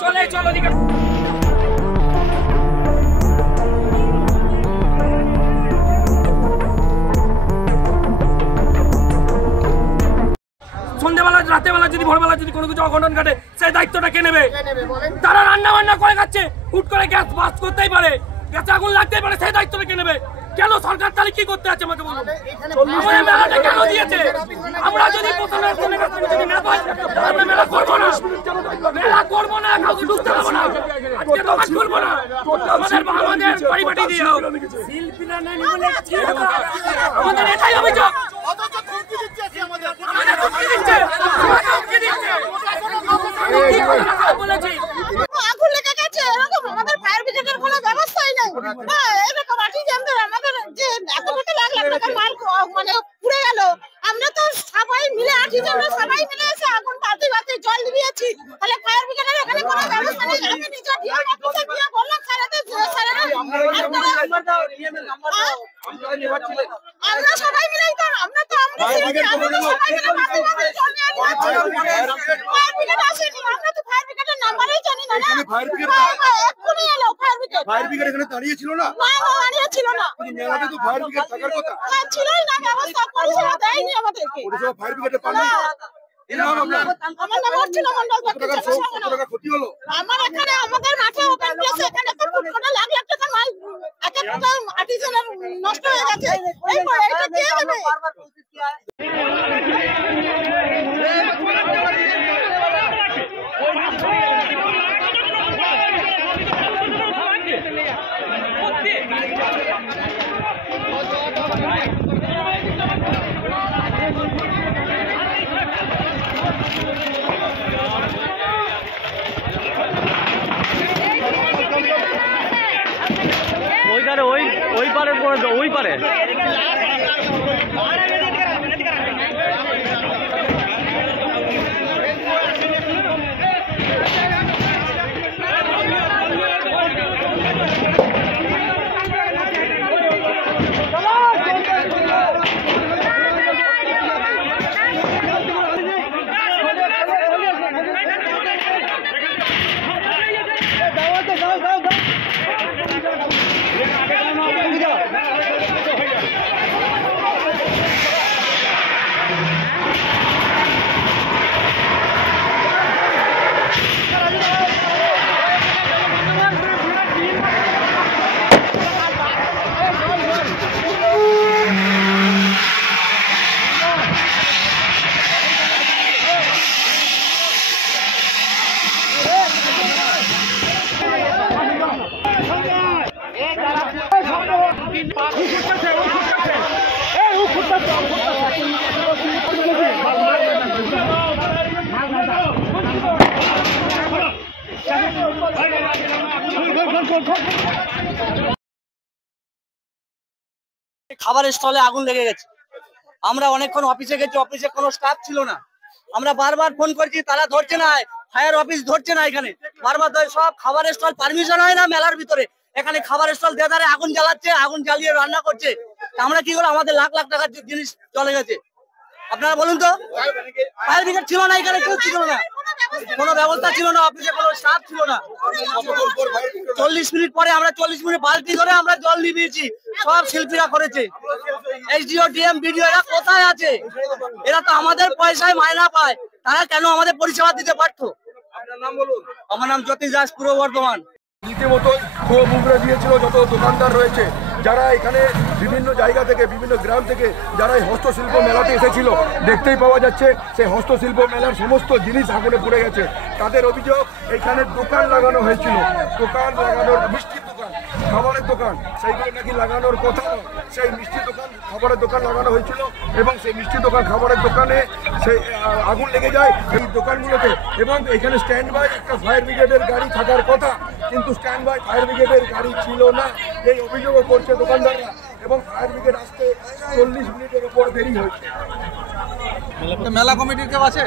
চলে চলো সন্ধ্যাবেলা রাতেবেলা যদি ভোরবেলা যদি কোনো কিছু অঘটন ঘটে সেই দায়িত্বটা কে নেবে? তারা রান্না বান্না করে খাচ্ছে, হুট করে গ্যাস বাস করতেই পারে, গ্যাসে আগুন লাগতেই পারে, সেই দায়িত্বটা কে নেবে? কেন সরকার তাহলে কি করতে আছে আমাকে বলুন? আমাদের মেলাটা কেন দিয়েছে? আমরা যদি আমরা মেলা করবো না, মেলা করবো না, কাউকে ঢুকতে দেবো না, আজকে দোকান খুলবো না, আমাদের পরিপাটি দিয়ে আমাদের এটাই অভিযোগ। আগুন লেগে গেছে, এরকম আমাদের ফায়ার ব্রিগেডের কোনো ব্যবস্থাই নেই। এরকম আর্টিজানদের আমাদের যে এত কোটি লাখ লাখ টাকার মাল মানে পুড়ে গেল, আমরা তো সবাই মিলে আর্টিজানরা সবাই মিলে এসে আগুন বাতি বাতি জল দিয়েছি, তাহলে ফায়ার ব্রিগেডের এখানে কোনো ব্যবস্থা নেই। আমি নিজে দিয়ে অফিসে গিয়ে বললাম আমরা সবাই মিলেই তো আমরা তো আমরা সবাই মিলে বাতি বাতি জল নিয়ে ফায়ার ব্রিগেড আসেনি, আমরা তো ফায়ার ব্রিগেডের নাম্বারই জানি না। ফায়ার ব্রিগেড এক্ষুনি এলো, ফায়ার ব্রিগেড এখানে দাঁড়িয়ে ছিল না, দাঁড়িয়ে ছিল না, মেলাতে তো ফায়ার ব্রিগেড থাকার কথা ছিলই না, ব্যবস্থা পরিষেবা দেয়নি আমাদেরকে, পরিষেবা ফায়ার ব্রিগেডে পাননি। আমার নাম অর্চনা মন্ডল। ক্ষতি হলো আমার এখানে, আমাদের মাঠে ওপেন প্লেস, এখানে তো কোনো লাখ লাখ টাকা মাল এক একটা আর্টিজানের নষ্ট হয়ে গেছে। এটা কে দেবে? ওই পারে করে দাও, ওই পারে খাবারের স্টলে আগুন লেগে গেছে। আমরা অনেকক্ষণ অফিসে গেছি, অফিসে কোনো স্টাফ ছিল না, আমরা বারবার ফোন করছি, তারা ধরছে না, ফায়ার অফিস ধরছে না, এখানে বারবার সব খাবারের স্টল পারমিশন হয় না মেলার ভিতরে, এখানে খাবারের স্টল দেদারে আগুন জ্বালাচ্ছে, আগুন জ্বালিয়ে রান্না করছে। আমরা কি করবো? আমাদের লাখ লাখ টাকার জিনিস চলে গেছে। আপনারা বলুন তো, ফায়ার ব্রিগেড ছিল না, এখানে কেউ ছিল না, কোনো ব্যবস্থা ছিল না, অফিসে কোনো স্টাফ ছিল না। 40 মিনিট পরে আমরা 40 মিনিট বালতি ধরে আমরা জল নিভিয়েছি, সব শিল্পীরা করেছে। এসডিও ডিএম বিডিও এরা কোথায় আছে? এরা তো আমাদের পয়সায় মায়না পায়, তারা কেন আমাদের পরিষেবা দিতে পারতো? আমার নাম জ্যোতিষ দাস, পূর্ব বর্ধমান। রীতিমতো ক্ষোভ উগড়ে দিয়েছিল যত দোকানদার রয়েছে, যারা এখানে বিভিন্ন জায়গা থেকে, বিভিন্ন গ্রাম থেকে যারা এই হস্তশিল্প মেলাতে এসেছিল, দেখতেই পাওয়া যাচ্ছে সেই হস্তশিল্প মেলার সমস্ত জিনিস আগুনে পড়ে গেছে। তাদের অভিযোগ এখানে দোকান লাগানো হয়েছিল, দোকান লাগানোর, মিষ্টির দোকান, খাবারের দোকান, সেইগুলো নাকি লাগানোর কথা নয়, সেই মিষ্টি দোকান, খাবারের দোকান লাগানো হয়েছিল এবং সেই মিষ্টি দোকান, খাবারের দোকানে সেই আগুন লেগে যায় এই দোকানগুলোতে। এবং এখানে স্ট্যান্ড বাই একটা ফায়ার ব্রিগেডের গাড়ি থাকার কথা, কিন্তু স্ট্যান্ড বাই ফায়ার ব্রিগেডের গাড়ি ছিল না, এই অভিযোগও করছে দোকানদাররা। এবং ফায়ার ব্রিগেড আসতে 40 মিনিটের উপর দেরি হয়েছে। মেলা কমিটির কেউ আছে?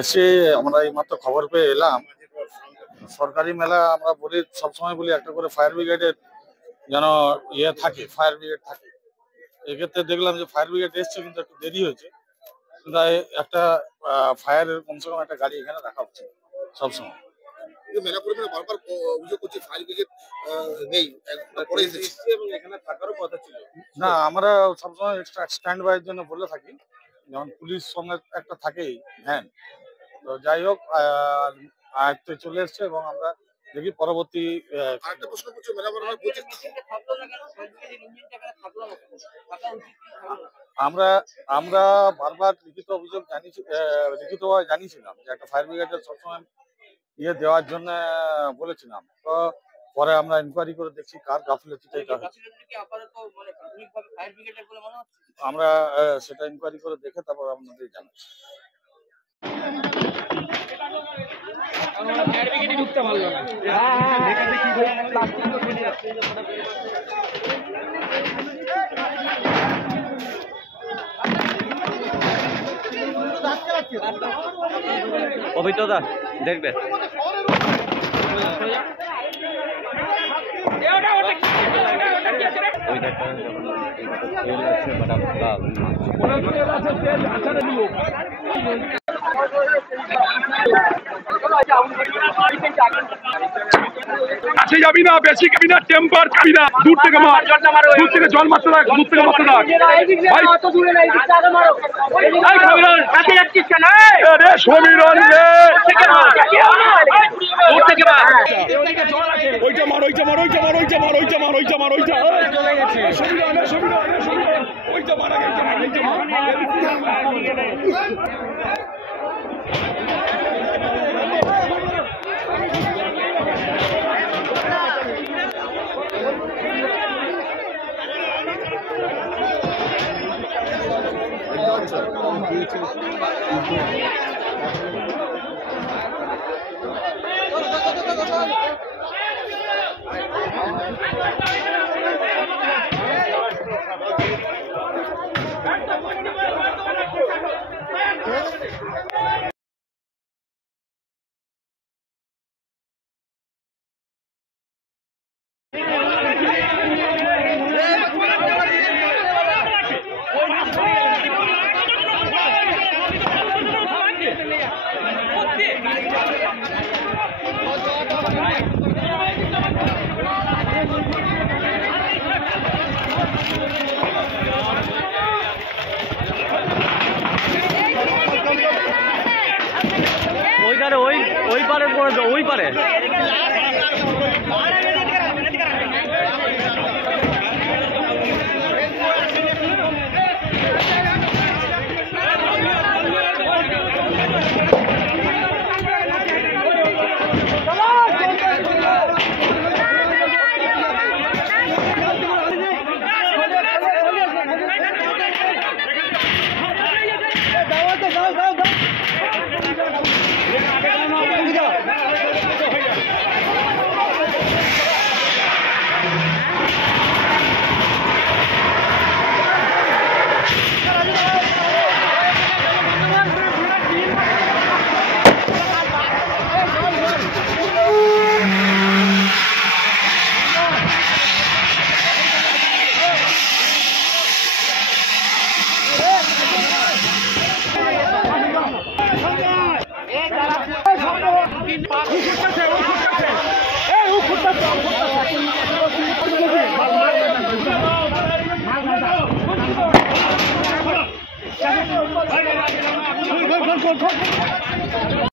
এসে আমরা এই মাত্র খবর পেয়ে এলাম। সরকারি মেলা আমরা বলি, সবসময় বলি একটা করে ফায়ার ব্রিগেডের যেন থাকে, ফায়ার ব্রিগেড থাকে। এক্ষেত্রে দেখলাম যে ফায়ার ব্রিগেড এসছে, কিন্তু একটু দেরি হয়েছে। কিন্তু একটা ফায়ারের কমসে কম একটা গাড়ি এখানে রাখা হচ্ছে সবসময়। মেলা পরিমাণে বারবার অভিযোগ করছে ফায়ার ব্রিগেড নেই, এবং এখানে থাকারও কথা ছিল না। আমরা সবসময় এক্সট্রা স্ট্যান্ড বাইয়ের জন্য বলে থাকি, যেমন পুলিশ সঙ্গে একটা থাকেই ভ্যান। তো যাই হোক, আয়ত্তে চলে এসছে এবং আমরা দেখি পরবর্তী। আরেকটা প্রশ্ন করছে, মেলা বারবার বলছে আমরা বারবার লিখিত অভিযোগ লিখিতভাবে জানিয়েছিলাম যে একটা ফায়ার ব্রিগেডের সবসময় দেওয়ার জন্য বলেছিলাম। তো পরে আমরা ইনকোয়ারি করে দেখছি কার গাফিলতিটা এটা হচ্ছে। আমরা সেটা ইনকোয়ারি করে দেখে তারপর আপনাদের জানাচ্ছি। অভিজ্ঞতা দেখবে কাছে যাবি না, বেশি খাবি না, টেম্পার খাবি না, দূর থেকে মার, দূর থেকে জল মারতে থাক, দূর থেকে মারতে থাক। সমীরণ ওইটা মার, ওইটা মার, ওইটা মার, ওইটা মার, ওইটা মার, ওইটা মার, ওইটা ওইটা মার, ওই পারে পড়ে যাও, ওই পারে। Go.